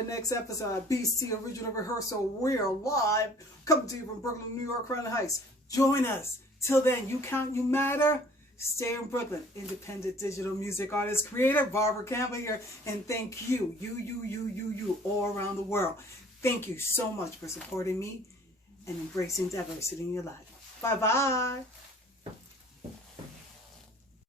our next episode of BC Original Rehearsal. We're live, coming to you from Brooklyn, New York, Crown Heights. Join us. Till then, you count, you matter. Stay in Brooklyn. Independent digital music artist, creator, Barbara Campbell here. And thank you, you, all around the world. Thank you so much for supporting me and embracing diversity in your life. Bye-bye.